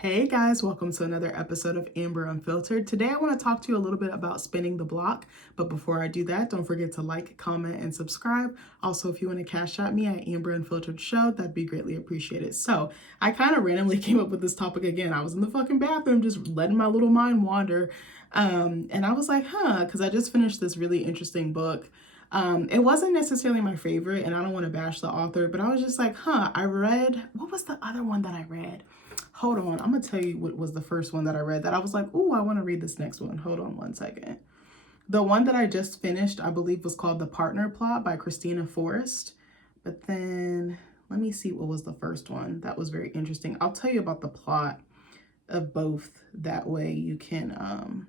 Hey guys, welcome to another episode of Amber Unfiltered. Today I want to talk to you a little bit about spinning the block, but before I do that, don't forget to like, comment, and subscribe. Also, if you want to cash out me at AmberUnfilteredShow, that'd be greatly appreciated. So I kind of randomly came up with this topic again. I was in the fucking bathroom just letting my little mind wander, and I was like, because I just finished this really interesting book. It wasn't necessarily my favorite, and I don't want to bash the author, but I was just like, I read, what was the other one that I read? Hold on, I'm gonna tell you what was the first one that I read that I was like, oh, I want to read this next one. Hold on one second. The one that I just finished, I believe, was called The Partner Plot by Christina Forrest. But then let me see what was the first one. That was very interesting. I'll tell you about the plot of both. That way you can,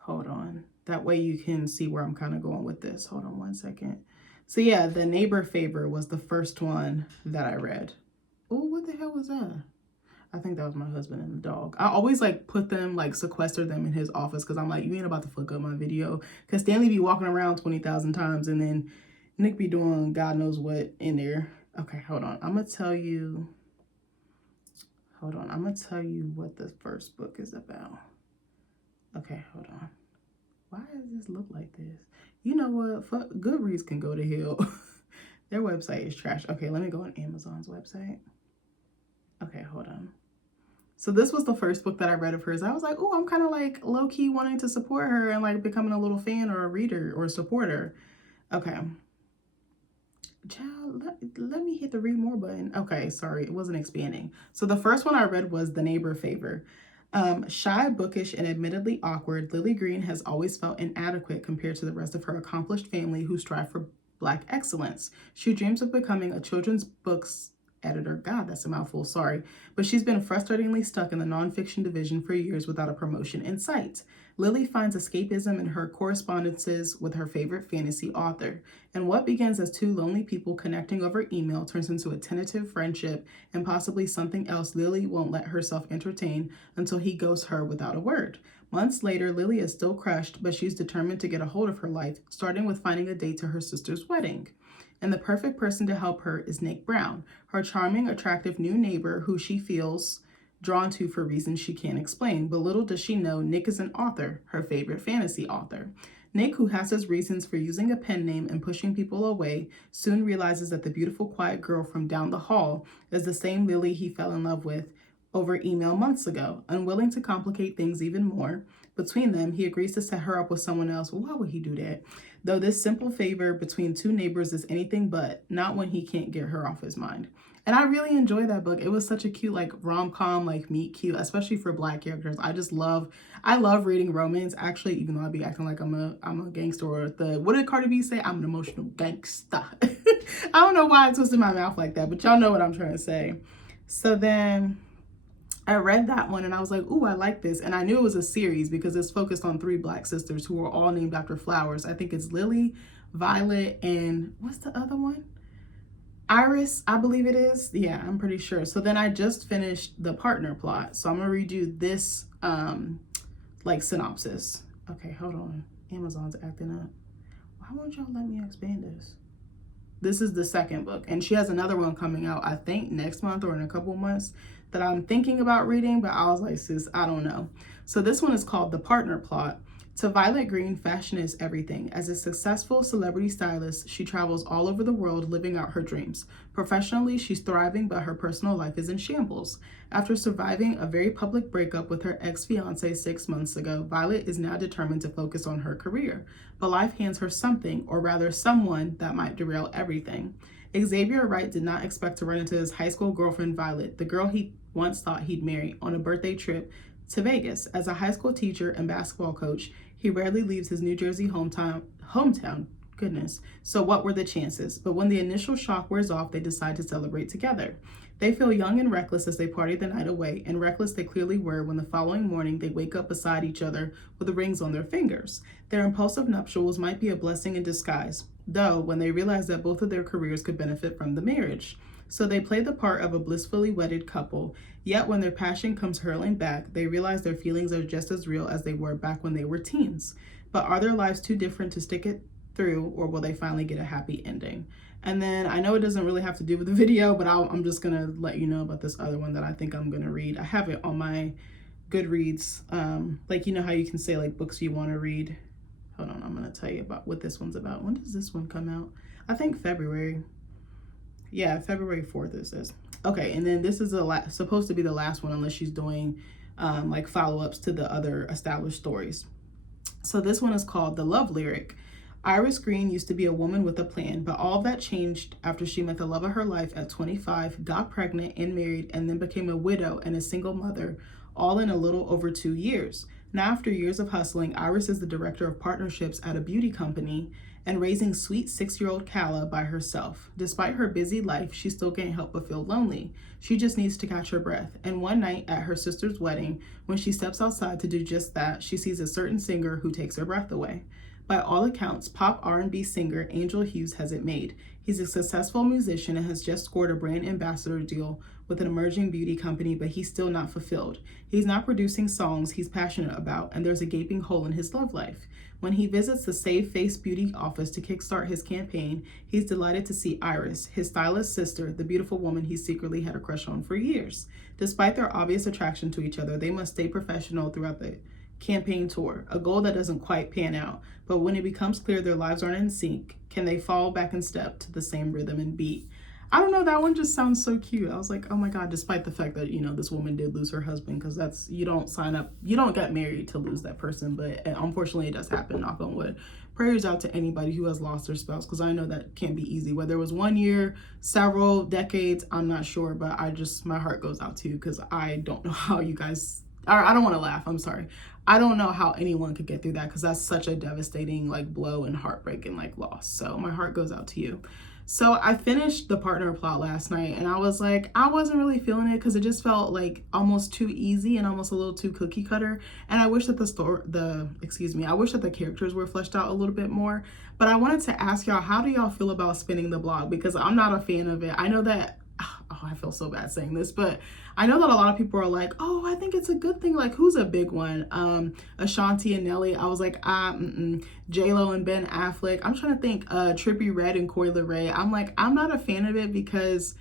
hold on. That way you can see where I'm kind of going with this. Hold on one second. So yeah, The Neighbor Favor was the first one that I read. Oh, what the hell was that? I think that was my husband and the dog. I always like put them, like sequester them in his office because I'm like, you ain't about to fuck up my video. Because Stanley be walking around 20,000 times and then Nick be doing God knows what in there. Okay, hold on. I'm going to tell you. Hold on. I'm going to tell you what the first book is about. Okay, hold on. Why does this look like this? You know what? Fuck, Goodreads can go to hell. Their website is trash. Okay, let me go on Amazon's website. Okay, hold on. So this was the first book that I read of hers. I was like, oh, I'm kind of like low-key wanting to support her and like becoming a little fan or a reader or a supporter. Okay. Child, let me hit the read more button. Okay, sorry, it wasn't expanding. So the first one I read was The Neighbor Favor. Shy, bookish, and admittedly awkward, Lily Green has always felt inadequate compared to the rest of her accomplished family who strive for Black excellence. She dreams of becoming a children's books editor. God, that's a mouthful, sorry. But she's been frustratingly stuck in the nonfiction division for years without a promotion in sight. Lily finds escapism in her correspondences with her favorite fantasy author. And what begins as two lonely people connecting over email turns into a tentative friendship and possibly something else Lily won't let herself entertain until he ghosts her without a word. Months later, Lily is still crushed, but she's determined to get a hold of her life, starting with finding a date to her sister's wedding. And the perfect person to help her is Nick Brown, her charming, attractive new neighbor who she feels drawn to for reasons she can't explain. But little does she know, Nick is an author, her favorite fantasy author. Nick, who has his reasons for using a pen name and pushing people away, soon realizes that the beautiful, quiet girl from down the hall is the same Lily he fell in love with over email months ago. Unwilling to complicate things even more, between them, he agrees to set her up with someone else. Why would he do that? Though this simple favor between two neighbors is anything but, not when he can't get her off his mind. And I really enjoyed that book. It was such a cute, like rom-com, like meet cute, especially for Black characters. I love reading romance. Actually, even though I be acting like I'm a gangster or what did Cardi B say? I'm an emotional gangster. I don't know why I twisted my mouth like that, but y'all know what I'm trying to say. So then I read that one and I was like, ooh, I like this. And I knew it was a series because it's focused on three Black sisters who are all named after flowers. I think it's Lily, Violet, and what's the other one? Iris, I believe it is. Yeah, I'm pretty sure. So then I just finished The Partner Plot. So I'm going to read you this like synopsis. Okay, hold on. Amazon's acting up. Why won't y'all let me expand this? This is the second book, and she has another one coming out, I think, next month or in a couple months that I'm thinking about reading, but I was like, sis, I don't know. So this one is called The Partner Plot. To Violet Green, fashion is everything. As a successful celebrity stylist, she travels all over the world living out her dreams. Professionally, she's thriving, but her personal life is in shambles. After surviving a very public breakup with her ex-fiance 6 months ago, Violet is now determined to focus on her career. But life hands her something, or rather someone, that might derail everything. Xavier Wright did not expect to run into his high school girlfriend, Violet, the girl he once thought he'd marry, on a birthday trip to Vegas. As a high school teacher and basketball coach, he rarely leaves his New Jersey hometown. Goodness. So what were the chances? But when the initial shock wears off, they decide to celebrate together. They feel young and reckless as they party the night away, and reckless they clearly were when the following morning they wake up beside each other with the rings on their fingers. Their impulsive nuptials might be a blessing in disguise, though, when they realize that both of their careers could benefit from the marriage. So they play the part of a blissfully wedded couple, yet when their passion comes hurling back, they realize their feelings are just as real as they were back when they were teens. But are their lives too different to stick it through, or will they finally get a happy ending? And then I know it doesn't really have to do with the video, but I'm just gonna let you know about this other one that I think I'm gonna read. I have it on my Goodreads. Like, you know how you can say like books you want to read. Hold on, I'm gonna tell you about what this one's about. When does this one come out? I think February. Yeah, February 4th it says. Okay, and then this is supposed to be the last one unless she's doing like follow-ups to the other established stories. So this one is called The Love Lyric. Iris Green used to be a woman with a plan, but all of that changed after she met the love of her life at 25, got pregnant and married, and then became a widow and a single mother, all in a little over 2 years. Now, after years of hustling, Iris is the director of partnerships at a beauty company and raising sweet 6-year-old Kala by herself. Despite her busy life, she still can't help but feel lonely. She just needs to catch her breath. And one night at her sister's wedding, when she steps outside to do just that, she sees a certain singer who takes her breath away. By all accounts, pop R&B singer Angel Hughes has it made. He's a successful musician and has just scored a brand ambassador deal with an emerging beauty company, but he's still not fulfilled. He's not producing songs he's passionate about, and there's a gaping hole in his love life. When he visits the Save Face Beauty office to kickstart his campaign, he's delighted to see Iris, his stylist sister, the beautiful woman he secretly had a crush on for years. Despite their obvious attraction to each other, they must stay professional throughout the campaign tour, a goal that doesn't quite pan out. But when it becomes clear their lives aren't in sync, can they fall back in step to the same rhythm and beat? I don't know, that one just sounds so cute. I was like, oh my God, despite the fact that, you know, this woman did lose her husband, because that's, you don't sign up, you don't get married to lose that person, but unfortunately it does happen, knock on wood. Prayers out to anybody who has lost their spouse, because I know that can't be easy. Whether it was 1 year, several decades, I'm not sure, but my heart goes out to you, because I don't know how you guys, or I don't want to laugh, I'm sorry. I don't know how anyone could get through that, because that's such a devastating like blow and heartbreaking like loss. So my heart goes out to you. So I finished the partner plot last night, and I was like, I wasn't really feeling it because it just felt like almost too easy and almost a little too cookie cutter. And I wish that I wish that the characters were fleshed out a little bit more. But I wanted to ask y'all, how do y'all feel about spinning the blog? Because I'm not a fan of it. I know that, oh, I feel so bad saying this, but I know that a lot of people are like, oh, I think it's a good thing. Like, who's a big one? Ashanti and Nelly. I was like, J-Lo and Ben Affleck. I'm trying to think, Trippie Redd and Coi Leray. I'm like, I'm not a fan of it because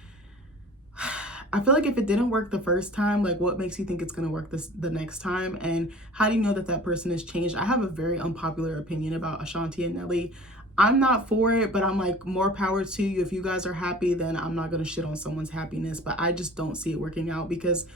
I feel like if it didn't work the first time, like what makes you think it's going to work the next time? And how do you know that that person has changed? I have a very unpopular opinion about Ashanti and Nelly. I'm not for it, but I'm like, more power to you. If you guys are happy, then I'm not going to shit on someone's happiness, but I just don't see it working out because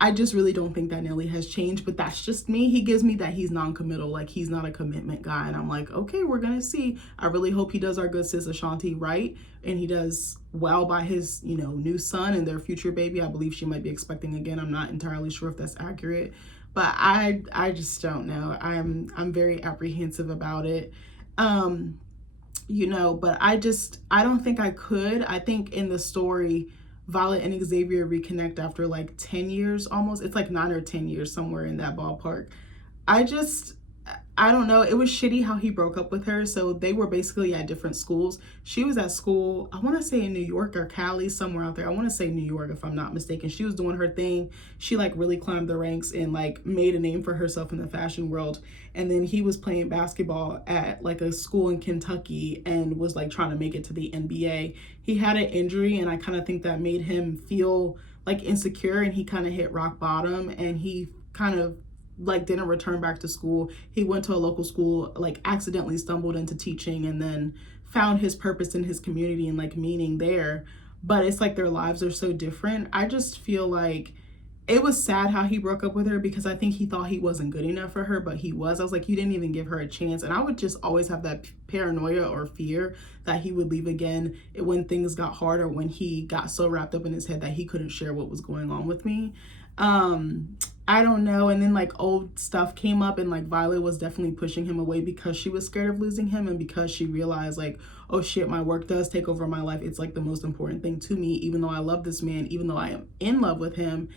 I just really don't think that Nelly has changed, but that's just me. He gives me that he's non-committal, like he's not a commitment guy. And I'm like, okay, we're going to see. I really hope he does our good sis Ashanti right. And he does well by his, you know, new son and their future baby. I believe she might be expecting again. I'm not entirely sure if that's accurate, but I just don't know. I'm very apprehensive about it. You know, but I don't think I could. I think in the story, Violet and Xavier reconnect after like 10 years almost. It's like 9 or 10 years, somewhere in that ballpark. I don't know. It was shitty how he broke up with her. So they were basically at different schools. She was at school, I want to say in New York or Cali, somewhere out there. I want to say New York if I'm not mistaken. She was doing her thing. She like really climbed the ranks and like made a name for herself in the fashion world. And then he was playing basketball at like a school in Kentucky and was like trying to make it to the NBA. He had an injury and I kind of think that made him feel like insecure, and he kind of hit rock bottom, and he kind of like didn't return back to school. He went to a local school, like accidentally stumbled into teaching, and then found his purpose in his community and like meaning there. But it's like their lives are so different. I just feel like it was sad how he broke up with her because I think he thought he wasn't good enough for her, but he was. I was like, you didn't even give her a chance. And I would just always have that paranoia or fear that he would leave again when things got hard, or when he got so wrapped up in his head that he couldn't share what was going on with me. I don't know. And then like old stuff came up, and like Violet was definitely pushing him away because she was scared of losing him, and because she realized like, oh shit, my work does take over my life. It's like the most important thing to me, even though I love this man, even though I am in love with him.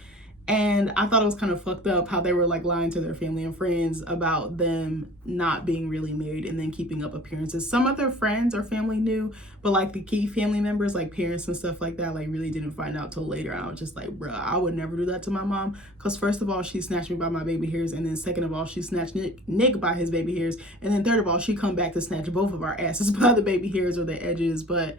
And I thought it was kind of fucked up how they were like lying to their family and friends about them not being really married and then keeping up appearances. Some of their friends or family knew, but like the key family members, like parents and stuff like that, like really didn't find out till later. I was just like, bruh, I would never do that to my mom. Because first of all, she snatched me by my baby hairs. And then second of all, she snatched Nick by his baby hairs. And then third of all, she come back to snatch both of our asses by the baby hairs or the edges. But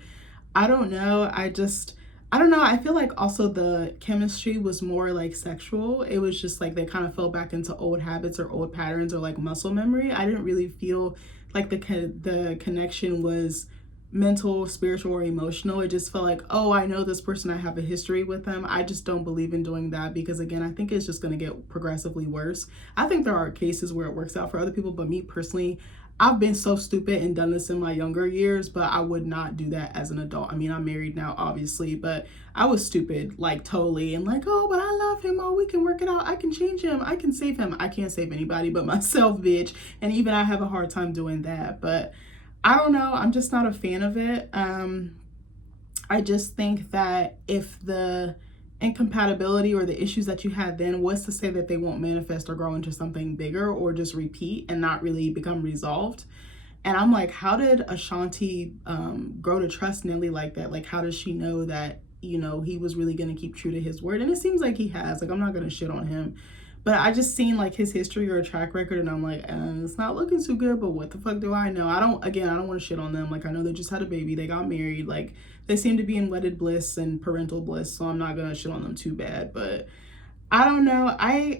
I don't know. I don't know. I feel like also the chemistry was more like sexual. It was just like they kind of fell back into old habits or old patterns or like muscle memory. I didn't really feel like the connection was mental, spiritual, or emotional. It just felt like, oh, I know this person, I have a history with them. I just don't believe in doing that because, again, I think it's just going to get progressively worse. I think there are cases where it works out for other people, but me personally, I've been so stupid and done this in my younger years, but I would not do that as an adult. I mean, I'm married now, obviously, but I was stupid, like totally, and like, oh, but I love him. Oh, we can work it out. I can change him. I can save him. I can't save anybody but myself, bitch. And even I have a hard time doing that. But I don't know. I'm just not a fan of it. I just think that if the incompatibility or the issues that you had then was to say that they won't manifest or grow into something bigger or just repeat and not really become resolved. And I'm like, how did Ashanti grow to trust Nelly like that? Like, how does she know that, you know, he was really going to keep true to his word? And it seems like he has. Like, I'm not going to shit on him. But I just seen like his history or track record and I'm like, it's not looking too good, but what the fuck do I know? I don't want to shit on them. Like, I know they just had a baby. They got married. Like, they seem to be in wedded bliss and parental bliss. So I'm not going to shit on them too bad. But I don't know. I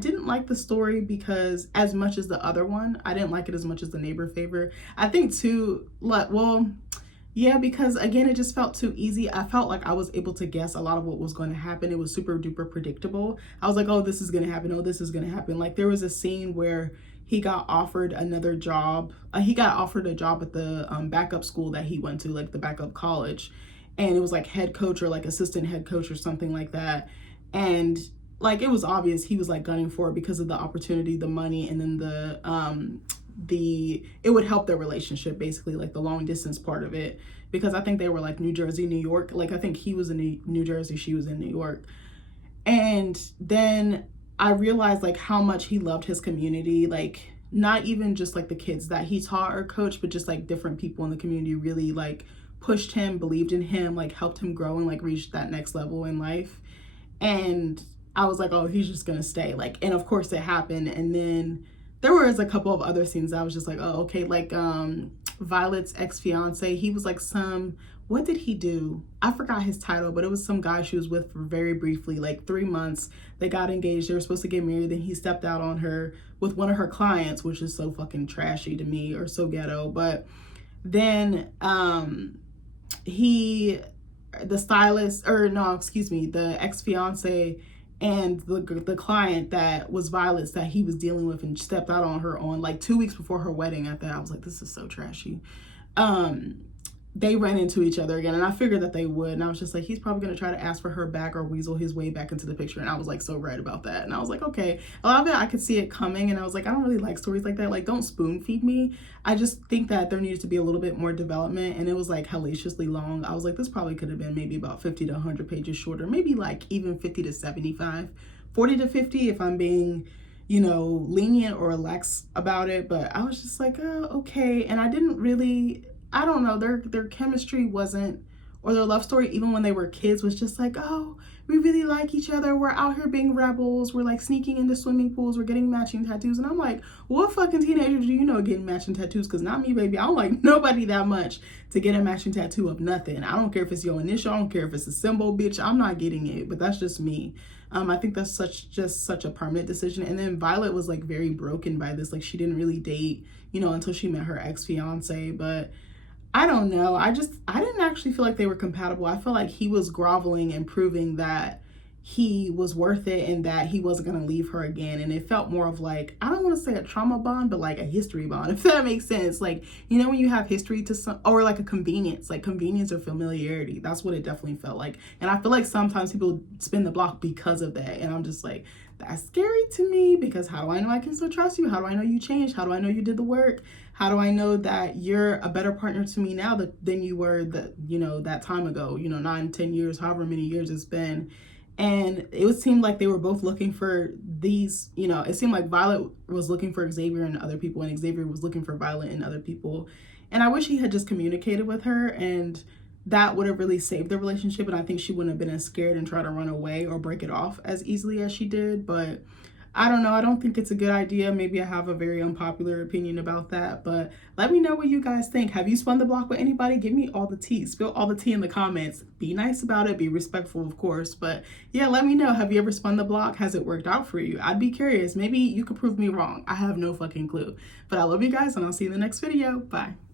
didn't like the story because as much as the other one, I didn't like it as much as the neighbor favor. I think too, like, well, yeah, because again, it just felt too easy. I felt like I was able to guess a lot of what was going to happen. It was super duper predictable. I was like, oh, this is going to happen. Oh, this is going to happen. Like there was a scene where he got offered another job. He got offered a job at the backup school that he went to, like the backup college. And it was like head coach or like assistant head coach or something like that. And like it was obvious he was like gunning for it because of the opportunity, the money, and then the it would help their relationship, basically, like the long distance part of it, because I think they were like New Jersey, New York. Like I think he was in New Jersey, she was in New York. And then I realized like how much he loved his community, like not even just like the kids that he taught or coached, but just like different people in the community really like pushed him, believed in him, like helped him grow and like reach that next level in life. And I was like, oh, he's just gonna stay. Like, and of course it happened. And then there was a couple of other scenes I was just like, oh, okay. Like Violet's ex-fiance, he was like what did he do? I forgot his title, but it was some guy she was with for very briefly, like 3 months. They got engaged. They were supposed to get married. Then he stepped out on her with one of her clients, which is so fucking trashy to me, or so ghetto. But then the stylist, or no, excuse me, the ex-fiance and the client that was Violet's that he was dealing with and stepped out on her on like 2 weeks before her wedding. At that, I was like, this is so trashy. They ran into each other again, and I figured that they would, and I was just like, he's probably going to try to ask for her back or weasel his way back into the picture. And I was like so right about that. And I was like, okay, a lot of it I could see it coming, and I was like, I don't really like stories like that. Like, don't spoon feed me. I just think that there needed to be a little bit more development, and it was like hellaciously long. I was like, this probably could have been maybe about 50 to 100 pages shorter, maybe like even 50 to 75, 40 to 50 if I'm being, you know, lenient or lax about it. But I was just like, oh, okay. And I didn't really, I don't know, their chemistry wasn't, or their love story, even when they were kids, was just like, oh, we really like each other. We're out here being rebels. We're like sneaking into swimming pools. We're getting matching tattoos. And I'm like, what fucking teenager do you know getting matching tattoos? Because not me, baby. I don't like nobody that much to get a matching tattoo of nothing. I don't care if it's your initial. I don't care if it's a symbol, bitch. I'm not getting it. But that's just me. I think that's such a permanent decision. And then Violet was like very broken by this. Like she didn't really date, you know, until she met her ex-fiance. But I don't know. I didn't actually feel like they were compatible. I felt like he was groveling and proving that he was worth it and that he wasn't going to leave her again. And it felt more of like, I don't want to say a trauma bond, but like a history bond, if that makes sense. Like, you know, when you have history to some, or like a convenience, like convenience or familiarity. That's what it definitely felt like. And I feel like sometimes people spin the block because of that. And I'm just like, that's scary to me, because how do I know I can still trust you? How do I know you changed? How do I know you did the work? How do I know that you're a better partner to me now than you were that time ago, 9, 10 years, however many years it's been. And it would seem like they were both looking for these, it seemed like Violet was looking for Xavier and other people, and Xavier was looking for Violet and other people. And I wish he had just communicated with her, and that would have really saved the relationship. And I think she wouldn't have been as scared and try to run away or break it off as easily as she did. But I don't know. I don't think it's a good idea. Maybe I have a very unpopular opinion about that, but let me know what you guys think. Have you spun the block with anybody? Give me all the tea. Spill all the tea in the comments. Be nice about it. Be respectful, of course. But yeah, let me know. Have you ever spun the block? Has it worked out for you? I'd be curious. Maybe you could prove me wrong. I have no fucking clue. But I love you guys, and I'll see you in the next video. Bye.